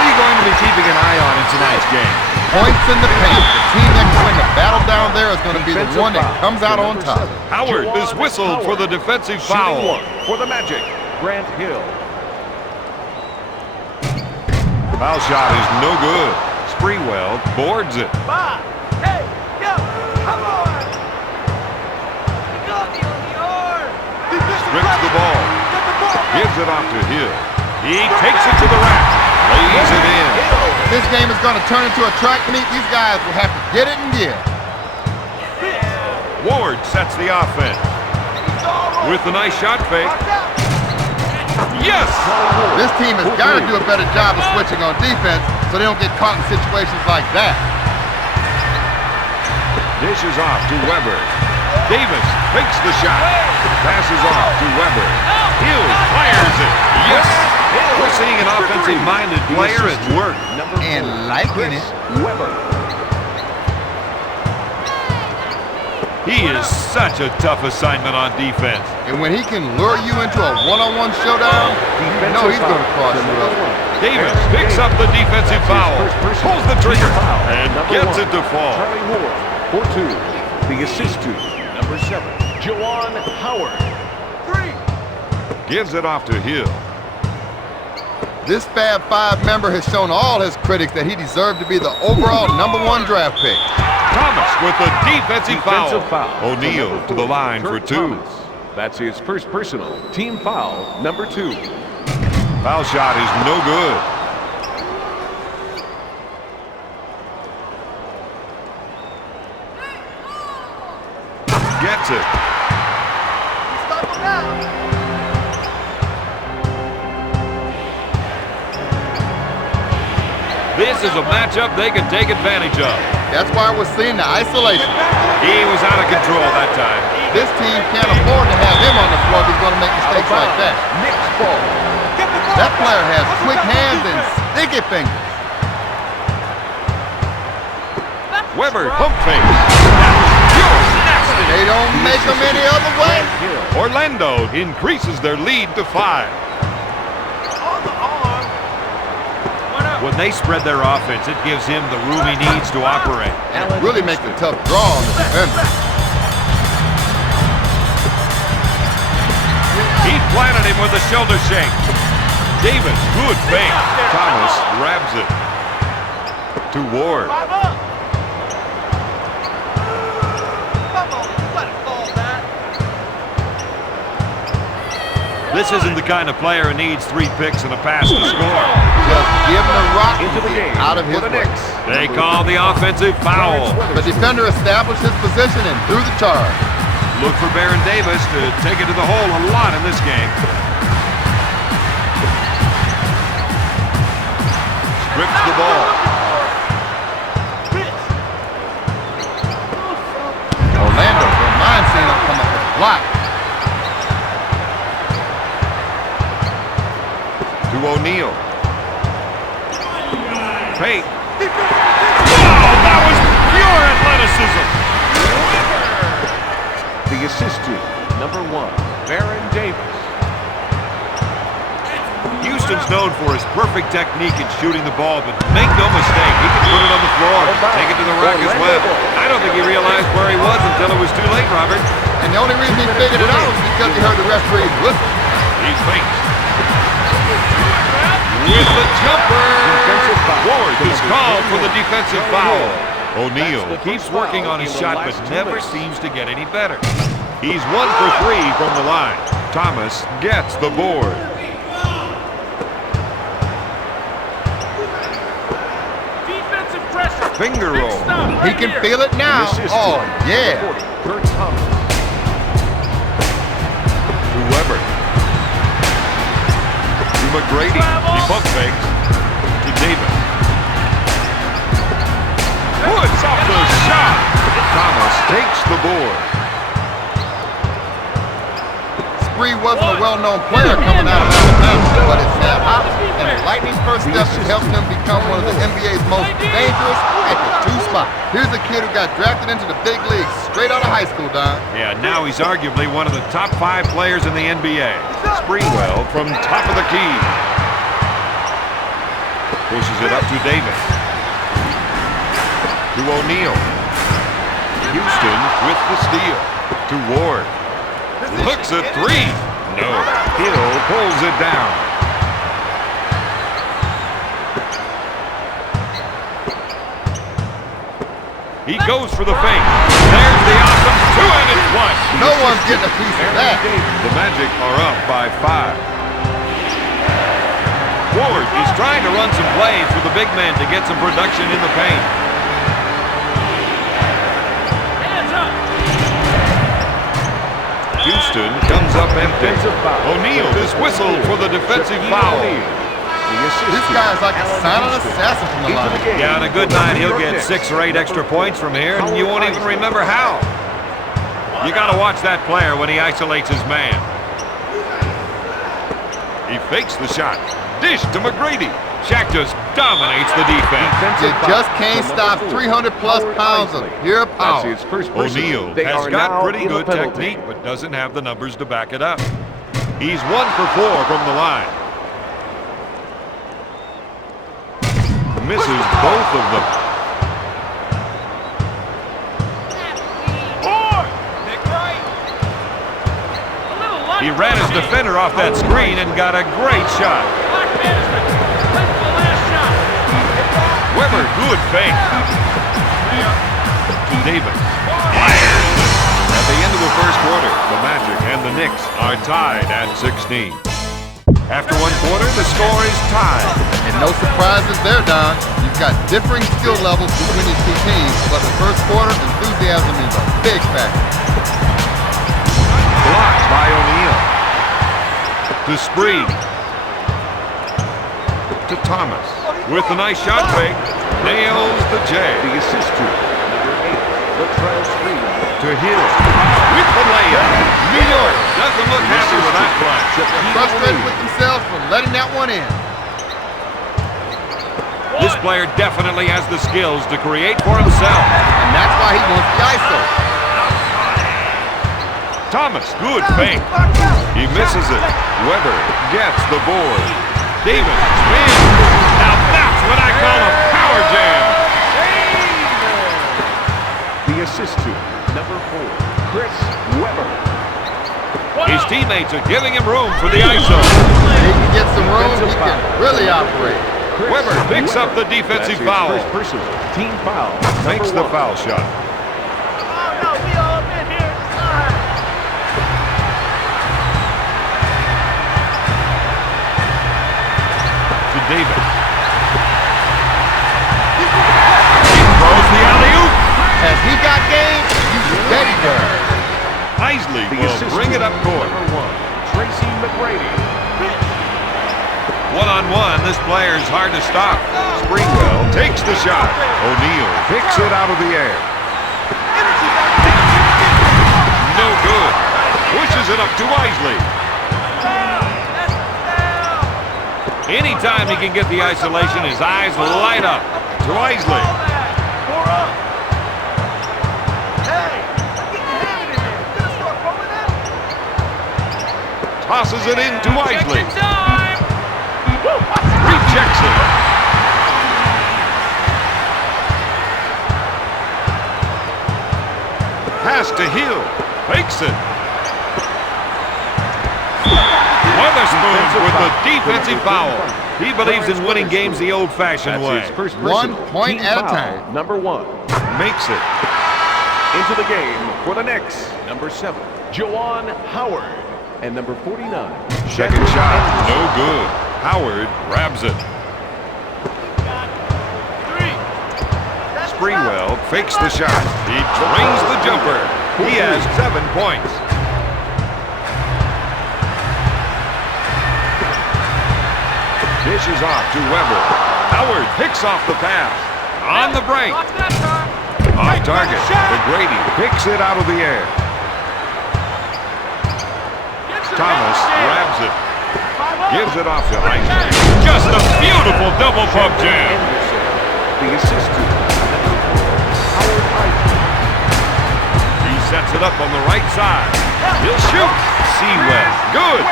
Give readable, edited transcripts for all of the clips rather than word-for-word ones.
What are you going to be keeping an eye on in tonight's game? Points in the paint. The team that can win the battle down there is going to be the one that comes out on top. Howard is whistled for the defensive foul. For the Magic, Grant Hill. Foul shot is no good. Sprewell boards it. Hey, yo, come on! You got me on the arm! Strips the ball. Gives it off to Hill. He takes it to the rack. Lays it in. This game is going to turn into a track meet. These guys will have to get it and give. Ward sets the offense. With a nice shot fake. Yes! This team has got to do a better job of switching on defense so they don't get caught in situations like that. Dishes off to Weber. Davis fakes the shot. Passes off to Weber. Hill fires it. Yes! We're seeing an offensive-minded player at work. And liking it. Weber. He is such a tough assignment on defense. And when he can lure you into a one-on-one showdown, you know he's going to cross you up. Davis picks up the defensive foul, pulls the trigger, and gets it to fall. Charlie Ward for 2. The assist to number 7, Juwan Howard. 3. Gives it off to Hill. This Fab Five member has shown all his critics that he deserved to be the overall #1 draft pick. Thomas with the defensive foul. O'Neal to the line for 2. Thomas. That's his first personal team foul, number 2. Foul shot is no good. Gets it. Stop him now! This is a matchup they can take advantage of. That's why we're seeing the isolation. He was out of control that time. This team can't afford to have him on the floor if he's going to make mistakes like that. Knicks ball. That player has quick hands and sticky fingers. Weber pump fake. Pure nasty. They don't make them any other way. Orlando increases their lead to 5. When they spread their offense, it gives him the room he needs to operate. And it really makes a tough draw on the defender. He planted him with a shoulder shake. Davis, good fake. Thomas grabs it. To Ward. This isn't the kind of player who needs 3 picks and a pass to score. Just give him a rock Into the game out of his for the way. Knicks. They call the offensive foul. The defender established his position and threw the charge. Look for Baron Davis to take it to the hole a lot in this game. Strips the ball. Orlando, don't mind seeing him come up with a block. To O'Neal. Fake. Oh, that was pure athleticism. The assist to number 1, Baron Davis. Houston's known for his perfect technique in shooting the ball, but make no mistake, he can put it on the floor, take it to the rack as well. I don't think he realized where he was until it was too late, Robert. And the only reason he figured it out was because he heard the referee whistle. He fakes. With the jumper. Ward is called for the defensive foul. O'Neal keeps working on his shot, but never seems to get any better. He's 1 for 3 from the line. Thomas gets the board. Defensive pressure. Finger roll. He can feel it now. Oh, yeah. Kurt Thomas. To Weber. To McGrady. He pump fakes. To Davis. Puts up the shot. Thomas takes the board. Spree wasn't a well-known player coming out of Alabama, but it's now out. And the Lightning's first step has helped him become one of the NBA's most dangerous at the 2 spot. Here's a kid who got drafted into the big leagues straight out of high school, Don. Yeah, now he's arguably one of the top 5 players in the NBA. Sprewell from top of the key. To pushes it up to Davis. To O'Neal. Houston with the steal. To Ward. Looks at three. No. Hill pulls it down. He goes for the fake. There's the awesome two-handed flush. No one's getting a piece of that. The Magic are up by 5. Ward is trying to run some plays for the big man to get some production in the paint. Hands up. Houston comes up empty. O'Neal is whistled for the defensive foul. This guy is like a silent assassin from the line. Yeah, on a good night, he'll get 6 or 8 extra points from here, and you won't even remember how. You got to watch that player when he isolates his man. He fakes the shot. Dish to McGrady. Shaq just dominates the defense. You just can't stop 300-plus pounds of pure power. O'Neal has got pretty good technique, but doesn't have the numbers to back it up. He's 1 for 4 from the line. Misses both of them. He ran his defender off that screen and got a great shot. Weber, good fake. To Davis. At the end of the first quarter, the Magic and the Knicks are tied at 16. After 1 quarter, the score is tied. And no surprises there, Don. You've got differing skill levels between these two teams, but the first quarter enthusiasm is a big factor. Blocked by O'Neal. To Spree. To Thomas. With a nice shot fake. Nails the J. The assist to number 8, the trial screen. To Hill. With the layup. New York doesn't look happy with that play. Frustrated with themselves for letting that one in. This player definitely has the skills to create for himself. And that's why he wants the ISO. Thomas, good fake. He misses it. Weber gets the board. Davis spins. Now that's what I call a power jam. The assist to number 4, Chris Weber. His teammates are giving him room for the ISO. He can get some room, he can really operate. Weber picks up the defensive foul. First person, team foul. Makes the foul shot. Oh, no, we all been here. To Davis. He throws the alley-oop. Has he got game? You bet he does. Isley will bring it up court. Number 1, Tracy McGrady. One-on-one, this player's hard to stop. Springwell takes the shot. O'Neal picks it out of the air. No good. Pushes it up to Isley. Anytime he can get the isolation, his eyes light up. To Isley. Tosses it in to Isley. Rejects it. Pass to Hill. Fakes it. Weatherspoon with the defensive foul. He believes in winning games the old-fashioned way. First person, 1 point team at a foul. time. Number 1. Makes it. Into the game for the Knicks. Number 7, Juwan Howard. And number 49. Second shot. No good. Howard grabs it. Springwell fakes the shot. He drains the jumper. He has 7 points. Dishes off to Weber. Howard picks off the pass. On the break. Off target. McGrady picks it out of the air. Thomas grabs it. Gives it off to Isley. Just a beautiful double pump jam. The assist to Howard Isley. He sets it up on the right side. He'll shoot. Seawell. Good.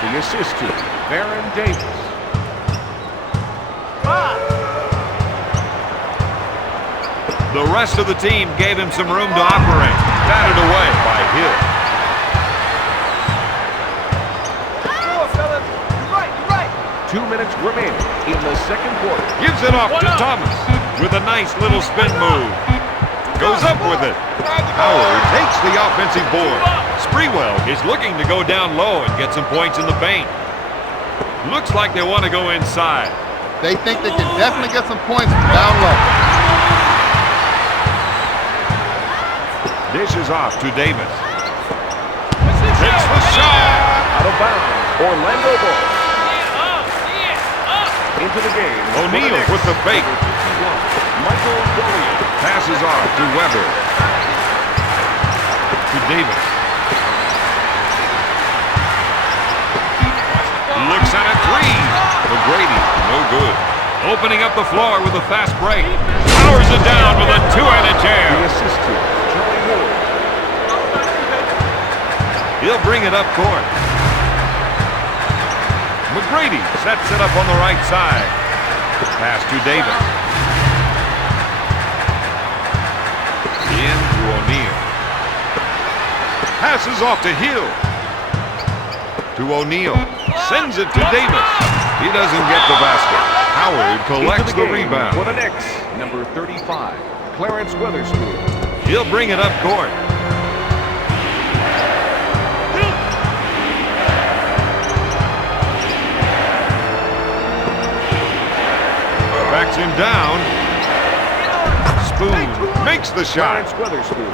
The assist to Baron Davis. The rest of the team gave him some room to operate. Batted away by Hill. Come on, fellas. You're right, you're right. 2 minutes remaining in the second quarter. Gives it off to Thomas with a nice little spin move. Goes up with it. Howard takes the offensive board. Sprewell is looking to go down low and get some points in the paint. Looks like they want to go inside. They think they can definitely get some points from down low. Dishes off to Davis. Takes the shot. Out of bounds. Orlando ball. Into the game. O'Neal with the fake. Michael Williams. Passes off to Weber. To Davis. Looks at a three. McGrady, no good. Opening up the floor with a fast break. Powers it down with a two-handed The jam. assist to Charlie Ward. He'll bring it up court. McGrady sets it up on the right side. Pass to Davis. In to O'Neal. Passes off to Hill. To O'Neal. Sends it to Davis. He doesn't get the basket. Howard collects the rebound. For the Knicks, number 35, Clarence Weatherspoon. He'll bring it up court. Backs him down. Spoon makes the shot. Clarence Weatherspoon.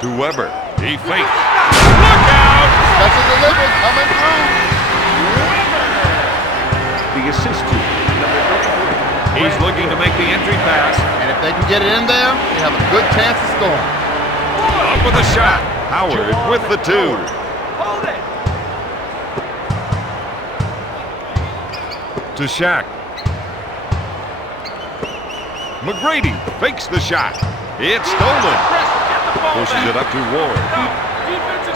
To Weber. He fakes. Look out! Special delivery coming through. The assist to number 33. He's looking to make the entry pass. And if they can get it in there, they have a good chance of scoring. Up with a shot. Howard with the two. Hold it. To Shaq. McGrady fakes the shot. It's stolen. Pushes it up to Ward.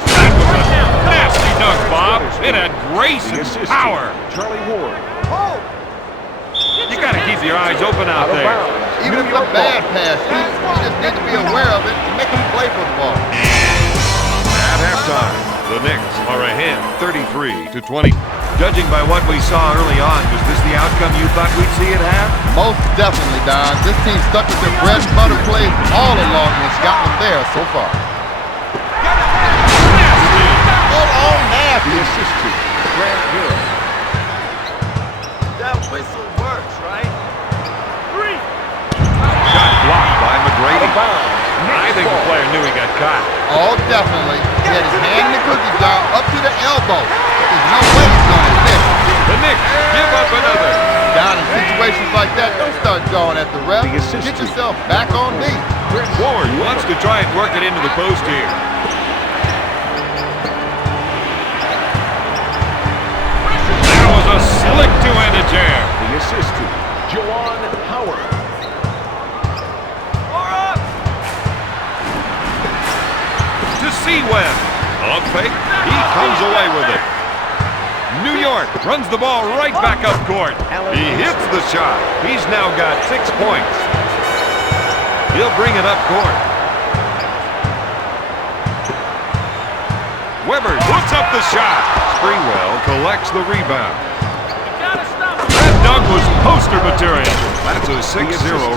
That was a nasty dunk, Bob. It had grace The and assist to power. Charlie Ward. You got to keep your eyes open out Out of there. bounds. Even if it's a bad pass, you just need to be aware of it and make them play football. At halftime, the Knicks are ahead 33-20. Judging by what we saw early on, was this the outcome you thought we'd see it have? Most definitely, Don. This team stuck with their bread and butter plays all along and it's gotten them there so far. Oh, nasty. The assist to Grant Hill. That whistle works, right? Three. Shot blocked by Out McGrady. of bounds. I think the player knew he got caught. Oh, definitely. He had his hand in the cookie jar up to the elbow. There's no way he's going to miss. The Knicks give up another. Down in situations like that, don't start jawing at the ref. The assist Get to yourself back on me. Ward wants to try and work it into the post here. That was a slick two-handed jam. The assist to Juwan Howard. To Seaweb. A fake. He comes away with it. New York runs the ball right back up court. He hits the shot. He's now got 6 points. He'll bring it up court. Weber puts up the shot. Sprewell collects the rebound. That dunk was poster material. That's a 6-0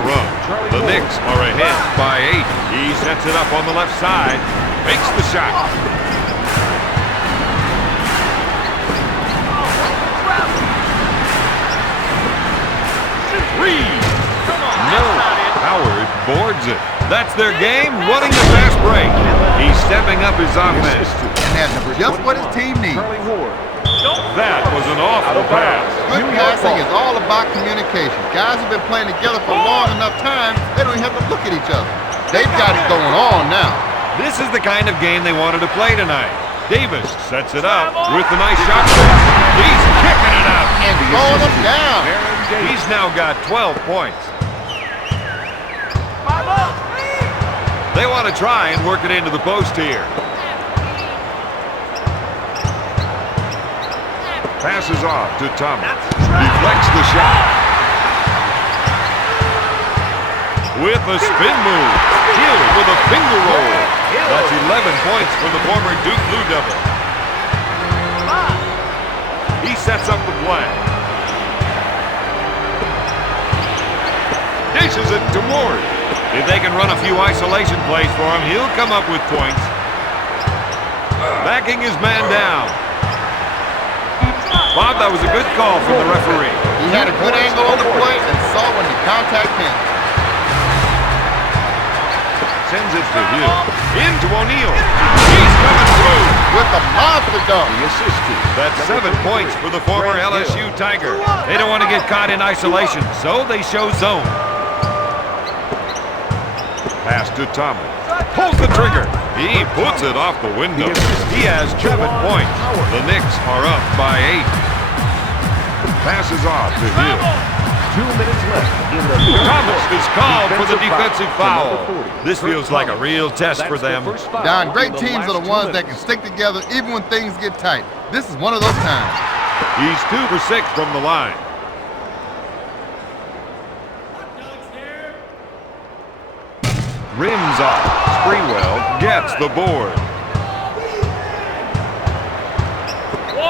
run. The Knicks are ahead by 8. He sets it up on the left side. Makes the shot. Three. No. Howard boards it. That's their game, running the fast break. He's stepping up his offense. And that's just what his team needs. Charlie Ward. That was an awful pass. Good passing is all about communication. Guys have been playing together for long enough time, they don't even have to look at each other. They've got it going on now. This is the kind of game they wanted to play tonight. Davis sets it up with a nice shot. He's kicking it up. And throwing them down. He's now got 12 points. They want to try and work it into the post here. Passes off to Thomas. Deflects the shot. with a spin move. Hill with a finger roll. That's 11 points for the former Duke Blue Devil. He sets up the play. Dishes it to Ward. If they can run a few isolation plays for him, he'll come up with points. Backing his man down. Bob, that was a good call from the referee. He had a good angle on the play and saw when he contacted him. Sends it to Hill. Into O'Neal. He's coming through. With a monster dunk. The assistant. That's 7 points for the former LSU Tiger. They don't want to get caught in isolation, so they show zone. Pass to Thomas. Pulls the trigger. He puts it off the window. He has 7 points. The Knicks are up by 8. Passes off to Hill. 2 minutes left in the third. Thomas is called for the defensive foul. This feels like a real test for them. Don, great teams are the ones that can stick together even when things get tight. This is one of those times. He's 2 for 6 from the line. Rims off. Sprewell gets the board.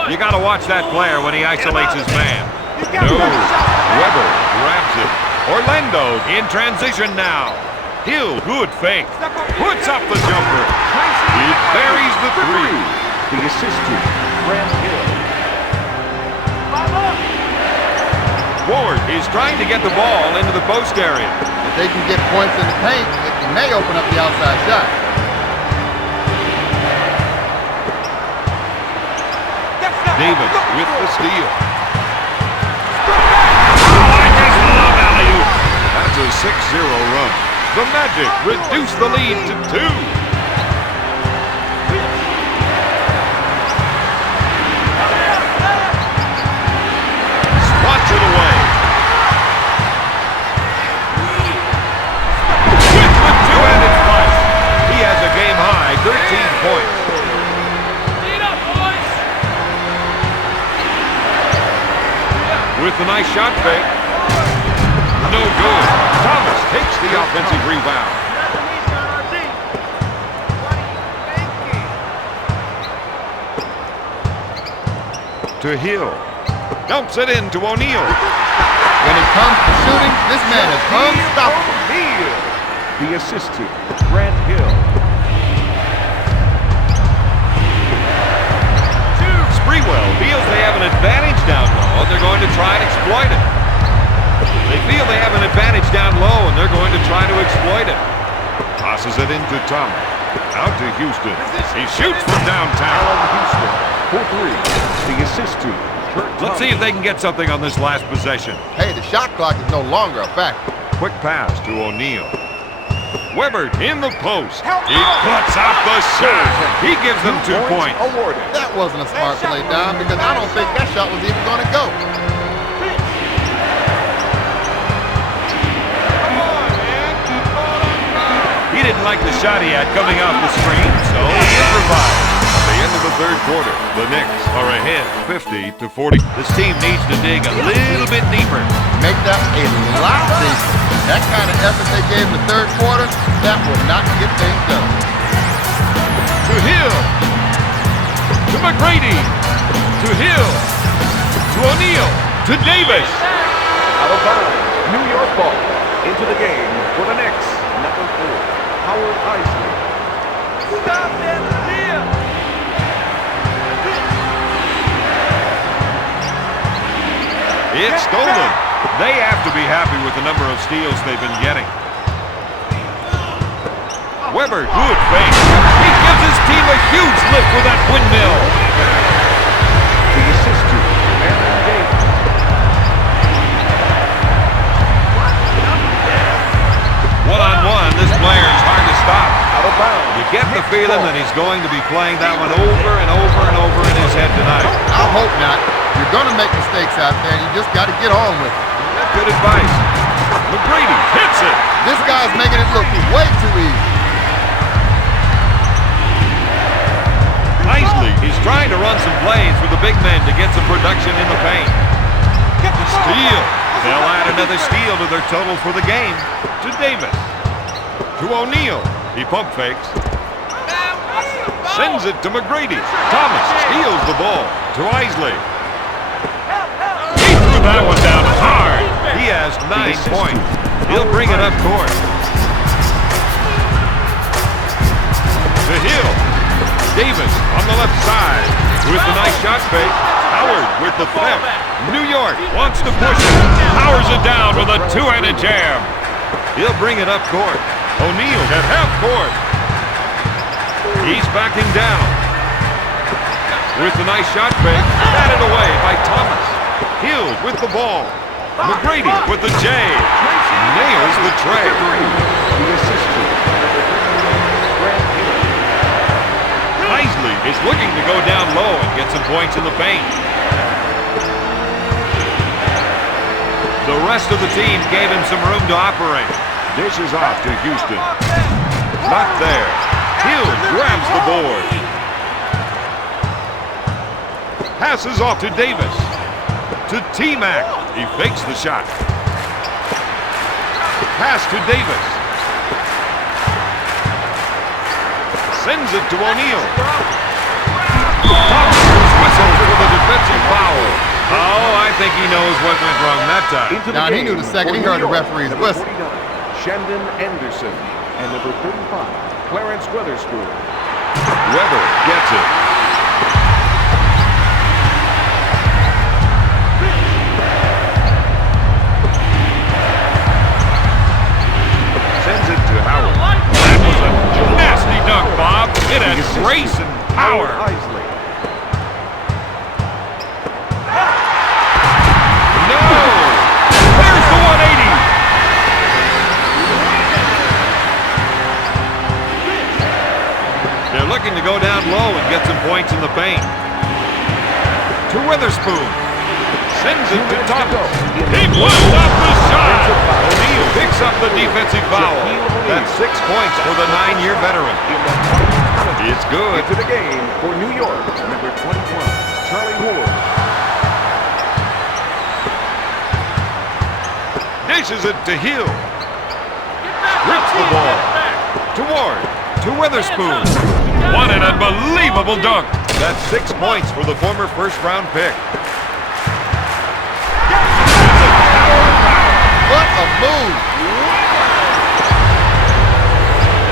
You got to watch that player when he isolates his man. No. Weber grabs it. Orlando in transition now. Hill, good fake. Puts up the jumper. He buries the 3. The assistant, Grant Hill. Ward is trying to get the ball into the post area. If they can get points in the paint, it may open up the outside shot. Davis with the steal. Oh, I just love alley-oop. That's a 6-0 run. The Magic reduce the lead to 2. Spots it away. With the two-handed slice. He has a game-high 13 points. With a nice shot fake. No good. Thomas takes the offensive rebound. To Hill. Dumps it in to O'Neal. When it comes to shooting, this man is unstoppable. The assistant, Grant Hill. Sprewell feels they have an advantage down low, and they're going to try and exploit it. They feel they have an advantage down low, and they're going to try to exploit it. Tosses it into Thomas. Out to Houston. He shoots from downtown. Houston, for 3. The assistant, Kurt Let's see if they can get something on this last possession. Hey, the shot clock is no longer a factor. Quick pass to O'Neal. Weber in the post. He cuts out the shot. He gives them 2 points. Awarded. That wasn't a smart play, Don, because I don't think that shot was even going to go. He didn't like the shot he had coming off the screen, so he improvised. At the end of the third quarter, the Knicks are ahead 50-40. This team needs to dig a little bit deeper. Make that a lot deeper. That kind of effort they gave in the third quarter, that will not get things done. To Hill. To McGrady. To Hill. To O'Neal. To Davis. Out of bounds. New York ball. Into the game for the Knicks. Number 4, Howard Isley. Stop them here. It's stolen. They have to be happy with the number of steals they've been getting. Weber, good fake. He gives his team a huge lift with that windmill. The assistant, Aaron Davis. One-on-one, this player is hard to stop. Out of bounds. You get the feeling that he's going to be playing that one over and over and over in his head tonight. I hope not. You're going to make mistakes out there, and you just got to get on with it. Good advice. McGrady hits it. This guy's making it look way too easy. Isley, he's trying to run some plays for the big men to get some production in the paint. Steal. They'll add another steal to their total for the game. To Davis. To O'Neal. He pump fakes. Sends it to McGrady. Thomas steals the ball to Isley. He threw that one down hard. He has 9 points. He'll bring it up court. To Hill. Davis on the left side with the nice shot fake. Howard with the theft. New York wants to push it. Powers it down with a two-handed jam. He'll bring it up court. O'Neal at half court. He's backing down. With the nice shot fake. Batted away by Thomas. Hill with the ball. McGrady with the J. Nails the tray. The assistant. Isley is looking to go down low and get some points in the paint. The rest of the team gave him some room to operate. Dish is off to Houston. Not there. Hill grabs the board. Passes off to Davis. To T-Mac. He fakes the shot. Pass to Davis. Sends it to O'Neal. Thomas whistles for the defensive foul. Oh, I think he knows what went wrong that time. Now, he knew the second he heard the referee's whistle. Shandon Anderson. And number 35, Clarence Weatherspoon. Weber gets it. Sends it to Howard. That was a nasty dunk, Bob. It had grace and power. Isley. No! There's the 180. They're looking to go down low and get some points in the paint. To Witherspoon. Sends it to Thomas. He blows up the shot. O'Neal picks up the defensive foul. That's 6 points for the 9-year veteran. It's good. Into the game for New York, number 21, Charlie Ward. Dishes it to Hill. Rips the ball. To Ward. To Witherspoon. What an unbelievable dunk. That's 6 points for the former first-round pick. What a move!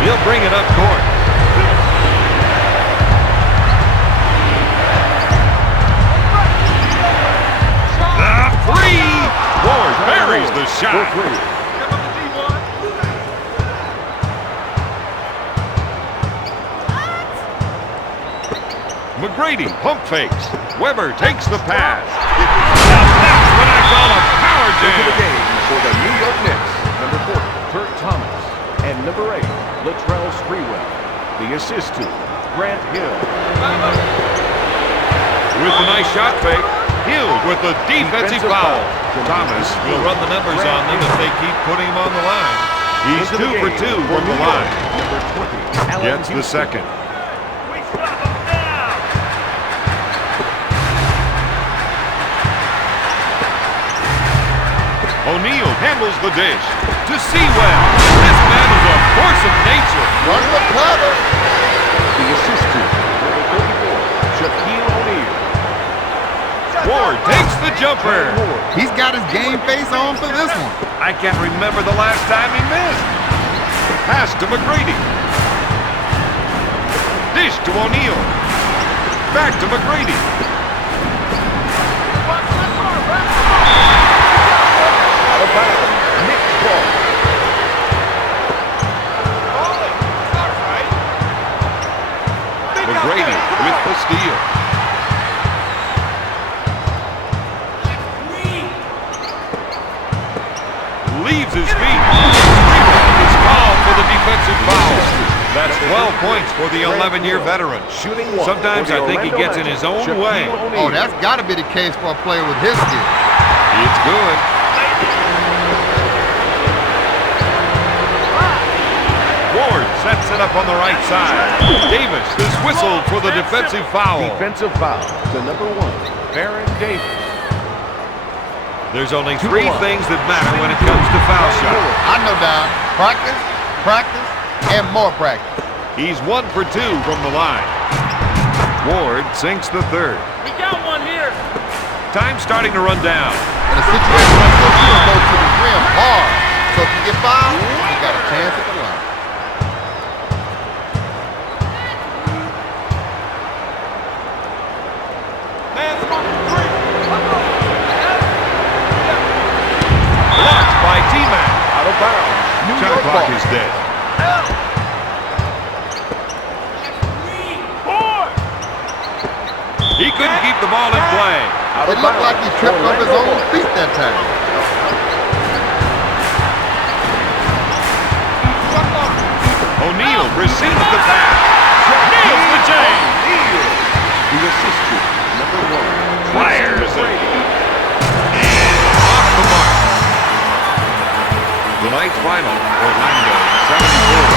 He'll bring it up court. The three! Ward buries the shot. McGrady pump fakes. Weber takes the pass. That's what I call a power Into the jam. game for the New York Knicks, number 40, Kurt Thomas. And number 8, Latrell Sprewell. The assist to Grant Hill. With a nice shot fake. Hill with the defensive foul. Thomas will run the numbers on them if they keep putting him on the line. He's 2 for 2 from the line. Number 20, Allen Gets the Houston. second. O'Neal handles the dish to Sewell. This man is a force of nature. Run the cover. The assist to number 34, Shaquille O'Neal. Ward takes the jumper. He's got his game face on for this one. I can't remember the last time he missed. Pass to McGrady. Dish to O'Neal. Back to McGrady. Out of bounds, Knicks ball. McGrady with the steal. Leaves his feet. Sprewell is called for the defensive foul. That's 12 points for the 11-year veteran. Sometimes I think he gets in his own way. Oh, that's got to be the case for a player with his skill. It's good. Ward sets it up on the right side. Davis is whistled for the defensive foul. Defensive foul to number 1, Baron Davis. There's only 3 things that matter when it comes to foul shots. I know, Don. Practice, practice, and more practice. He's 1 for 2 from the line. Ward sinks the third. We got one here. Time starting to run down. In a situation like this, you will go to the rim hard. So if you get fouled, you got a chance at the line. Blocked by T-Mac. Out of bounds. New Shot York clock ball. is dead. He couldn't keep the ball in play. Out It of looked bounds. like he tripped over his own feet that time. O'Neal receives the pass. Nails the chain. The assist to number 1. Fires it. And off the mark. Tonight's final, Orlando 74.